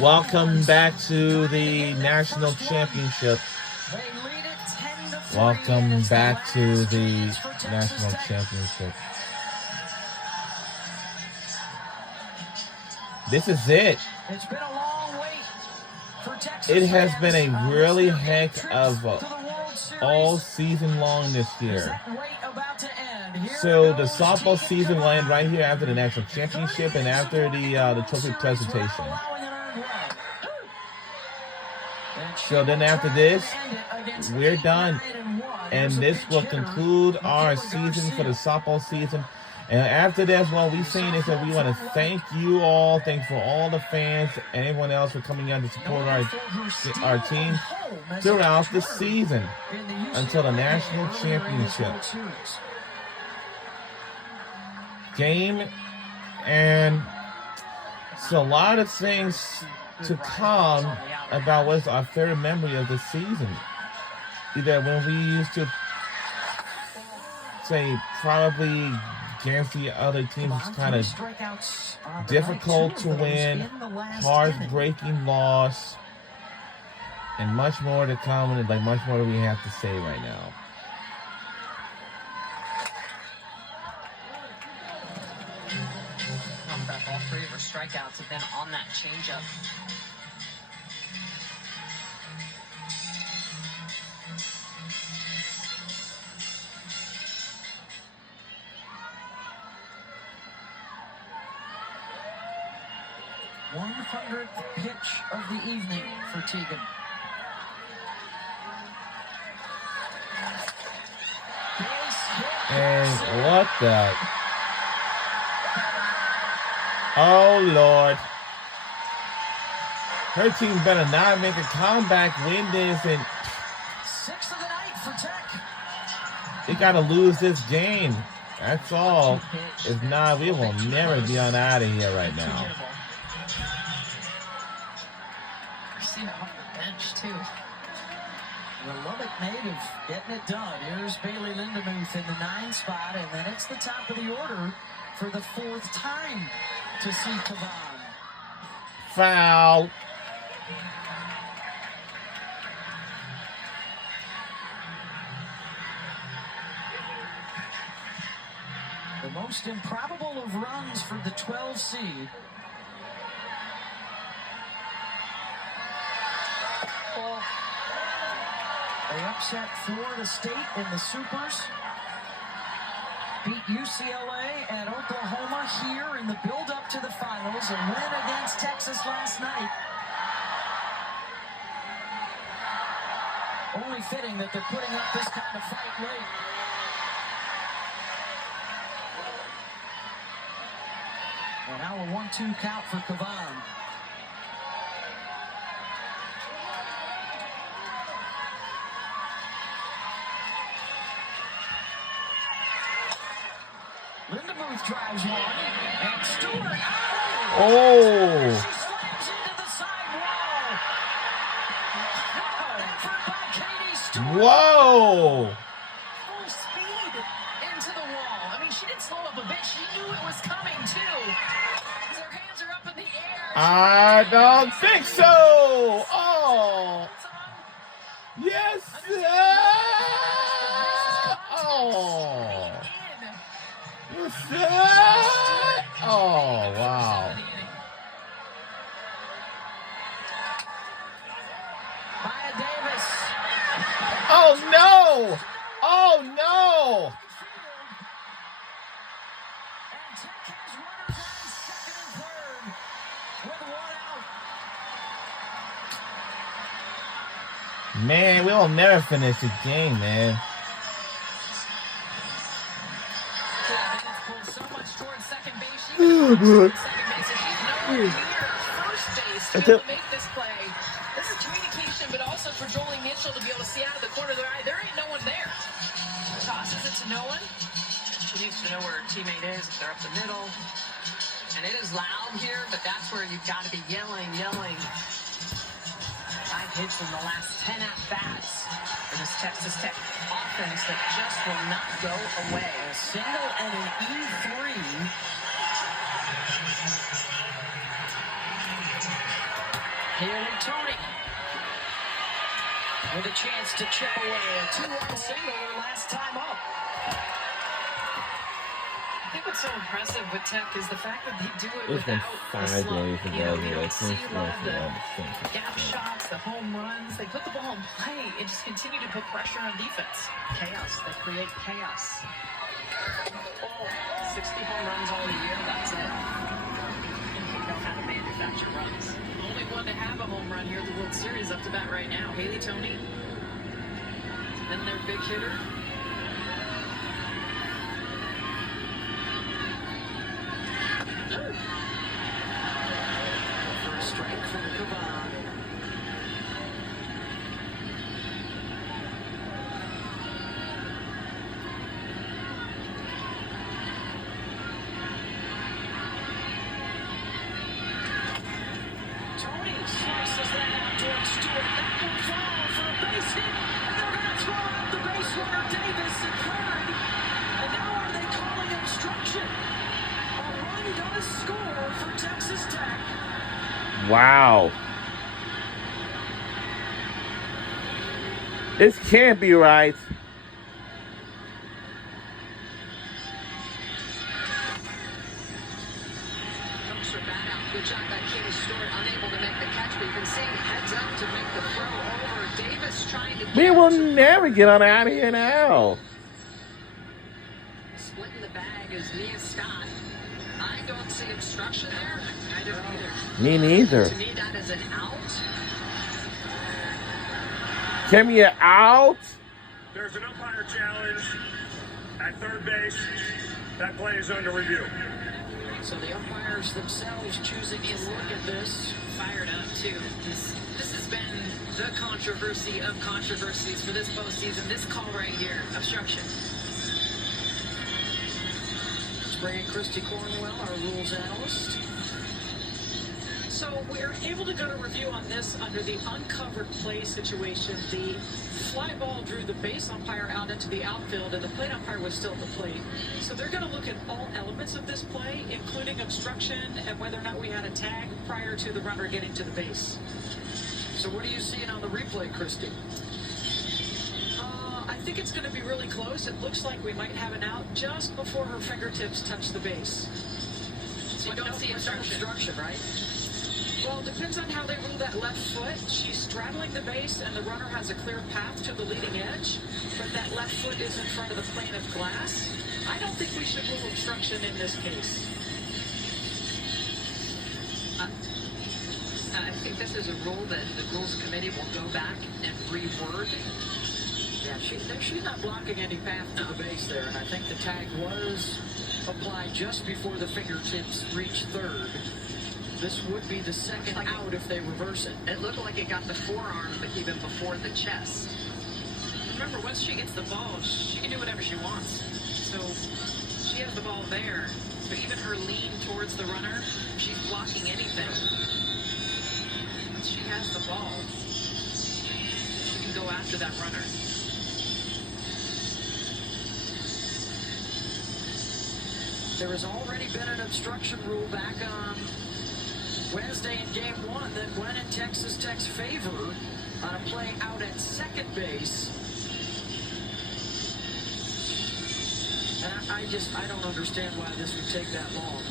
Welcome back to the national championship. Welcome back to the national championship. This is it. It's been a long wait for Texas. It has been a really heck of all season long this year. So the softball season will end right here after the national championship and after the trophy presentation. So then after this, we're done. And this will conclude our season for the softball season. And after this, what we're saying is that we want to thank you all. Thanks for all the fans and everyone else for coming out to support our team throughout the season until the national championship game. And so a lot of things to come about what's our favorite memory of the season. Either when we used to say probably against the other teams was kind of difficult to win, heartbreaking loss, and much more to come, and like much more that we have to say right now. All three of her strikeouts have been on that changeup. Pitch of the evening for Tegan. And what the? Oh, Lord. Her team better not make a comeback, win this, and sixth of the night for Tech. They got to lose this game. That's all. If not, we will never be on out of here right now. Off the bench too. The Lubbock native getting it done. Here's Bailey Lindemuth in the 9 spot, and then it's the top of the order for the 4th time to see Kavan. Foul. The most improbable of runs for the 12 seed. They upset Florida State in the Supers. Beat UCLA and Oklahoma here in the build-up to the finals. A win against Texas last night. Only fitting that they're putting up this kind of fight late. And now a 1-2 count for Kavan. Lindemuth drives one, and Stewart. Oh! She slams into the side wall. Effort by Katie Stewart. Whoa! Full speed into the wall. I mean, she didn't slow up a bit. She knew it was coming too. Her hands are up in the air. I don't think so. Oh! Yes, sir! Oh! Oh, wow. Maya Davis. Oh, no. Oh, no. And Tech has runners on second and third with one out. Man, we will never finish the game, man. Second base, she's nowhere near first base to be able to make this play. This is communication, but also for Jolie Mitchell to be able to see out of the corner of their eye. There ain't no one there. Tosses it to no one. She needs to know where her teammate is if they're up the middle. And it is loud here, but that's where you've got to be yelling. 5 hits in the last 10 at-bats for this Texas Tech offense that just will not go away. A single and an E3. Haley Tony with a chance to chip away. A 2-run single her last time up. I think what's so impressive with Tech is the fact that they do it It's been without 5 days you know, ago. you don't see a lot of the Since gap shots, the home runs. They put the ball in play and just continue to put pressure on defense. Chaos. They create chaos. 60 home runs all year, that's it. They know how to manufacture runs. Only one to have a home run here at the World Series up to bat right now. Haley Tony. Then their big hitter. First strike from Caban. Tony slices that out towards Stewart. That will fall for a base hit. And they're going to throw out the base runner Davis at third. And now are they calling obstruction? A run does score for Texas Tech. Wow. This can't be right. Comes bat out. Good job by Kenny Stewart, unable to make the catch, but you can see heads up to make the throw over. Davis trying to We will never get on out of here now. Splitting the bag is Nia Scott. I don't see obstruction there. I don't either. Me neither. To me, that is an out. Can we get out? There's an umpire challenge at third base. That play is under review. So the umpires themselves choosing to look at this. Fired up, too. This has been the controversy of controversies for this postseason. This call right here, obstruction. Let's bring in Christy Cornwell, our rules analyst. So we're able to go to review on this under the uncovered play situation. The fly ball drew the base umpire out into the outfield, and the plate umpire was still at the plate. So they're going to look at all elements of this play, including obstruction and whether or not we had a tag prior to the runner getting to the base. So what are you seeing on the replay, Christy? I think it's going to be really close. It looks like we might have an out just before her fingertips touch the base. So you don't see obstruction, right? Well, it depends on how they rule that left foot. She's straddling the base, and the runner has a clear path to the leading edge, but that left foot is in front of the plane of glass. I don't think we should rule obstruction in this case. I think this is a rule that the rules committee will go back and reword. Yeah, she's not blocking any path to the base there, and I think the tag was applied just before the fingertips reached third. This would be the second out if they reverse it. It looked like it got the forearm, but even before the chest. Remember, once she gets the ball, she can do whatever she wants. So she has the ball there. So even her lean towards the runner, if she's blocking anything, once she has the ball, she can go after that runner. There has already been an obstruction rule back on Wednesday in Game 1 that went in Texas Tech's favor on a play out at second base. And I don't understand why this would take that long.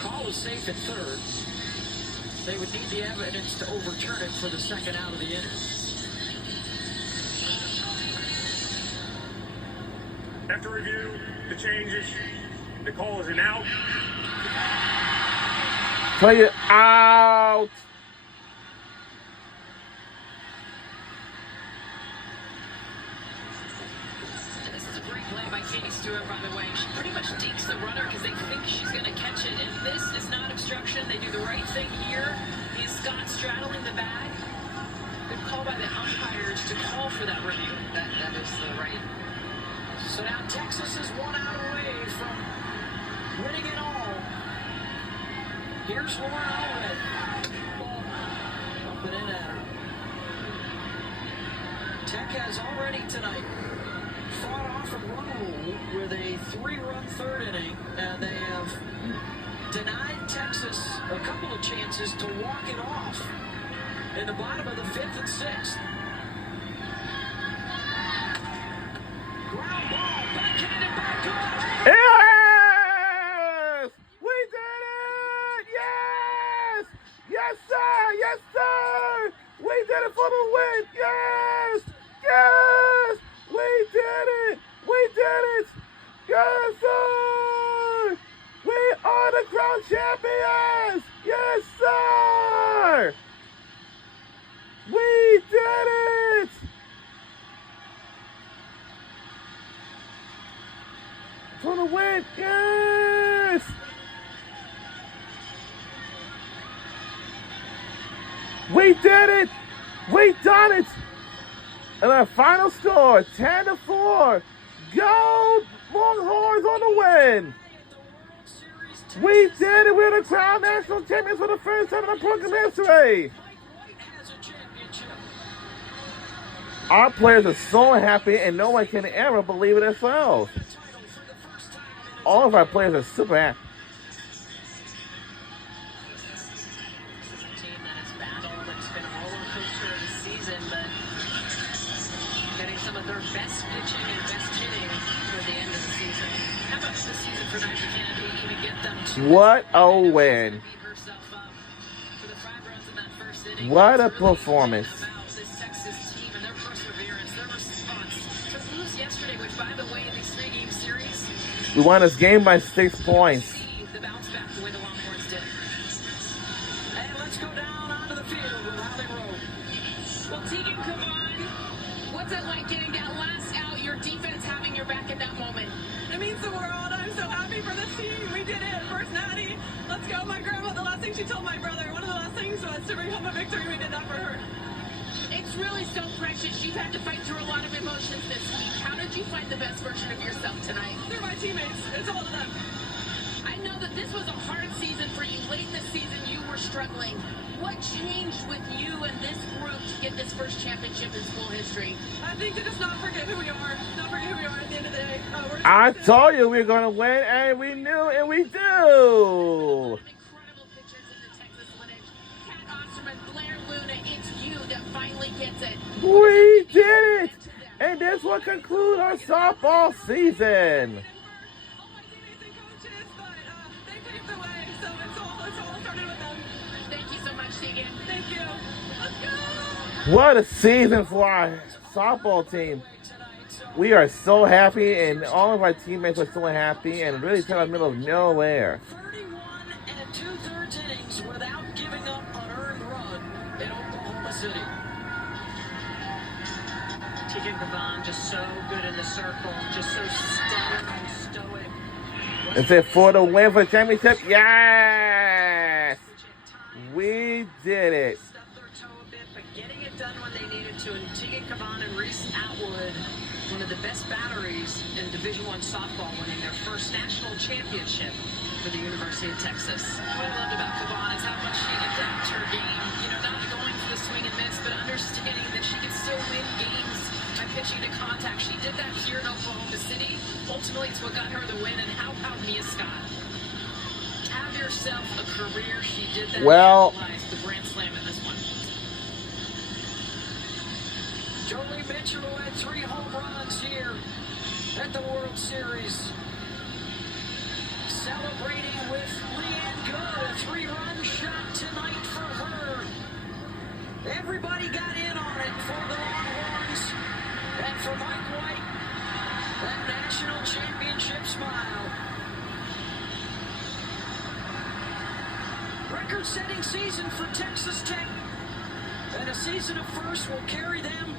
Call is safe at third. They would need the evidence to overturn it for the second out of the inning. After review, the changes, the call is an out. Play it out. And this is a great play by Katie Stewart, by the way. She pretty much dekes the runner because they think she's going to catch it. And this is not obstruction. They do the right thing here. He's Scott straddling the bag. Good call by the umpires to call for that review. That is the right. So now Texas is one out away from winning it all. Here's Lauren Allred. Bump it in at her. Tech has already tonight fought off a run rule with a 3-run third inning, and they have denied Texas a couple of chances to walk it off in the bottom of the 5th and 6th. Ground ball, backhanded by Good. Yes! We did it! Yes! Yes, sir! Yes, sir! We did it for the win! Yes! Yes! We did it! We did it! Yes, sir! We are the crown champions! Yes, sir! We did it! For the win! Yes! We did it! We done it! And our final score, 10-4. Go Longhorns on the win! We did it! We're the crown national champions for the first time in our program history! Our players are so happy and no one can ever believe it themselves. All of our players are super happy. Team that has battled, it's been a roller coaster of the season, but getting some of their best pitching and best hitting for the end of the season. How about this season for Nigel Kennedy even get them to What a win. beat herself up for the 5 runs in that first inning? What a It's really performance. about this Texas team and their perseverance, their response to lose yesterday, which by the way in these 3-game series, We won this game by 6 points. see the bounce back the way the Longhorns did. And let's go down onto the field with Holly Rowe. Well, Tegan Cavan, what's it like getting that last out, your defense having your back at that moment? It means the world. I'm so happy for this team. We did it. First natty. Let's go. My grandma, the last thing she told my brother, one of the last things was to bring home a victory. We did that for her. It's really so precious. You've had to fight through a lot of emotions this week. How did you find the best version of yourself tonight? They're my teammates. It's all of them. I know that this was a hard season for you. Late in the season, you were struggling. What changed with you and this group to get this first championship in school history? I think to just not forget who we are. Not forget who we are at the end of the day. We're just I told you we were going to win, and we knew, and we do. Incredible pitchers in the Texas lineage. Kat Osterman, Blair Luna, it's you that finally gets it. We did it. And this will conclude our softball season. all my teammates and coaches, but they paved the way. So it's all started with them. Thank you so much, Tegan. Thank you. Let's go. What a season for our softball team. We are so happy, and all of our teammates are so happy, and really in the middle of nowhere. 31 2/3 innings without giving up an earned run in Oklahoma City. Tegan Cavan just so good in the circle, just so stellar and stoic. Is it for the win for the championship? Yes! We did it. Stubbed their toe a bit, but getting it done when they needed to. And Tegan Cavan and Reese Atwood, one of the best batteries in Division I softball, winning their first national championship for the University of Texas. What I loved about Cavan is how much she adapts her game. You know, not going for the swing and miss, but understanding that she can still win games by pitching to contact. She did that here in Oklahoma City. Ultimately, it's what got her the win. And how about Mia Scott? Have yourself a career. She did that. Well- The grand slam in this one. Jolie Mitchell who had 3 home runs here at the World Series. Celebrating with Leanne Good, a 3-run shot tonight for her. Everybody got in on it for the Longhorns. And for Mike White, that national championship smile. Record-setting season for Texas Tech. And a season of firsts will carry them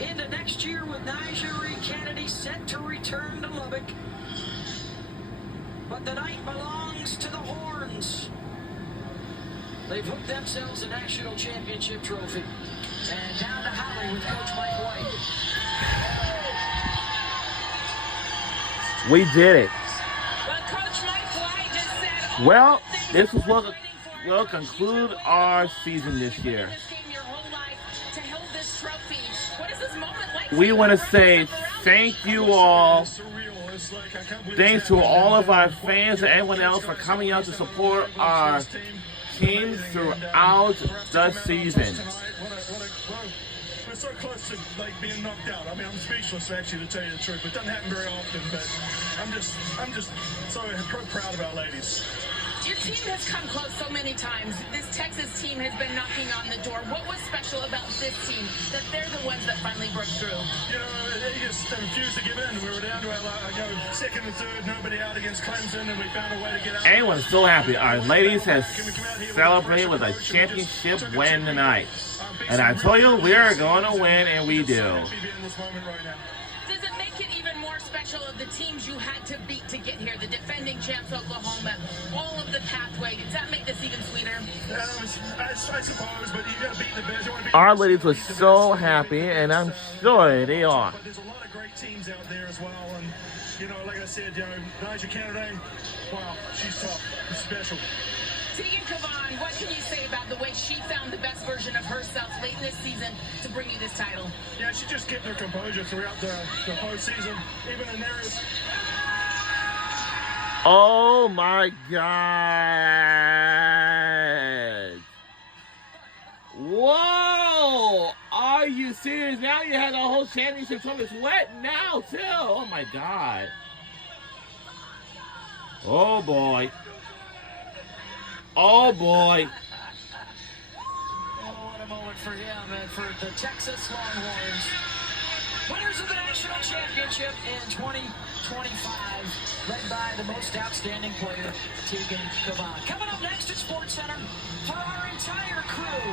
into next year with Nigel Kennedy set to return to Lubbock. But the night belongs to the Horns. They've hooked themselves a national championship trophy. And down to Holly with Coach Mike White. We did it. Well, Coach Mike White just said all Well, the things this is we're what waiting for. will conclude our season this year. This game your whole life to hold this trophy. What is this moment like? We for want to you? say Wrap yourself around thank you all. Thanks to all of our fans and everyone else for coming out to support our teams throughout the season. We're so close to being knocked out. I mean, I'm speechless actually, to tell you the truth. It doesn't happen very often, but I'm just so proud of our ladies. Your team has come close so many times. This Texas team has been knocking on the door. What was special about this team that they're the ones that finally broke through? You know, they just refused to give in. We were down to our second and third, nobody out against Clemson, and we found a way to get out. Everyone's so happy. Our ladies have celebrated with a championship win tonight. And I told you we are going to win, and we do. Does it make it even more special of the teams you had to beat to get here? The defending champs Oklahoma, all of the pathway. Does that make this even sweeter? I suppose, but you got to beat the best. Our ladies were so happy, and I'm sure they are. But there's a lot of great teams out there as well, and you know, like I said, Naija Kennedy, wow, she's tough, it's special. Tegan Kavan, what can you say about the way she found the best version of herself late in this season to bring you this title? Yeah, she just kept her composure throughout the postseason, even in areas. Oh my God! Whoa! Are you serious? Now you have the whole championship tournament. It's wet now too. Oh my God! Oh boy! Oh boy! Oh, what a moment for him and for the Texas Longhorns. Winners of the national championship in 2025, led by the most outstanding player, Tegan Kavan. Coming up next at SportsCenter for our entire crew.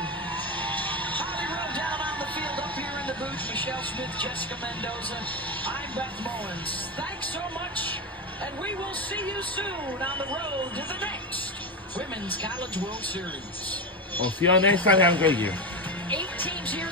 Holly Rowe down on the field, up here in the booth, Michelle Smith, Jessica Mendoza. I'm Beth Mullins. Thanks so much, and we will see you soon on the road to the next Women's College World Series. We'll see you all next time. Have a great year. 8 teams here.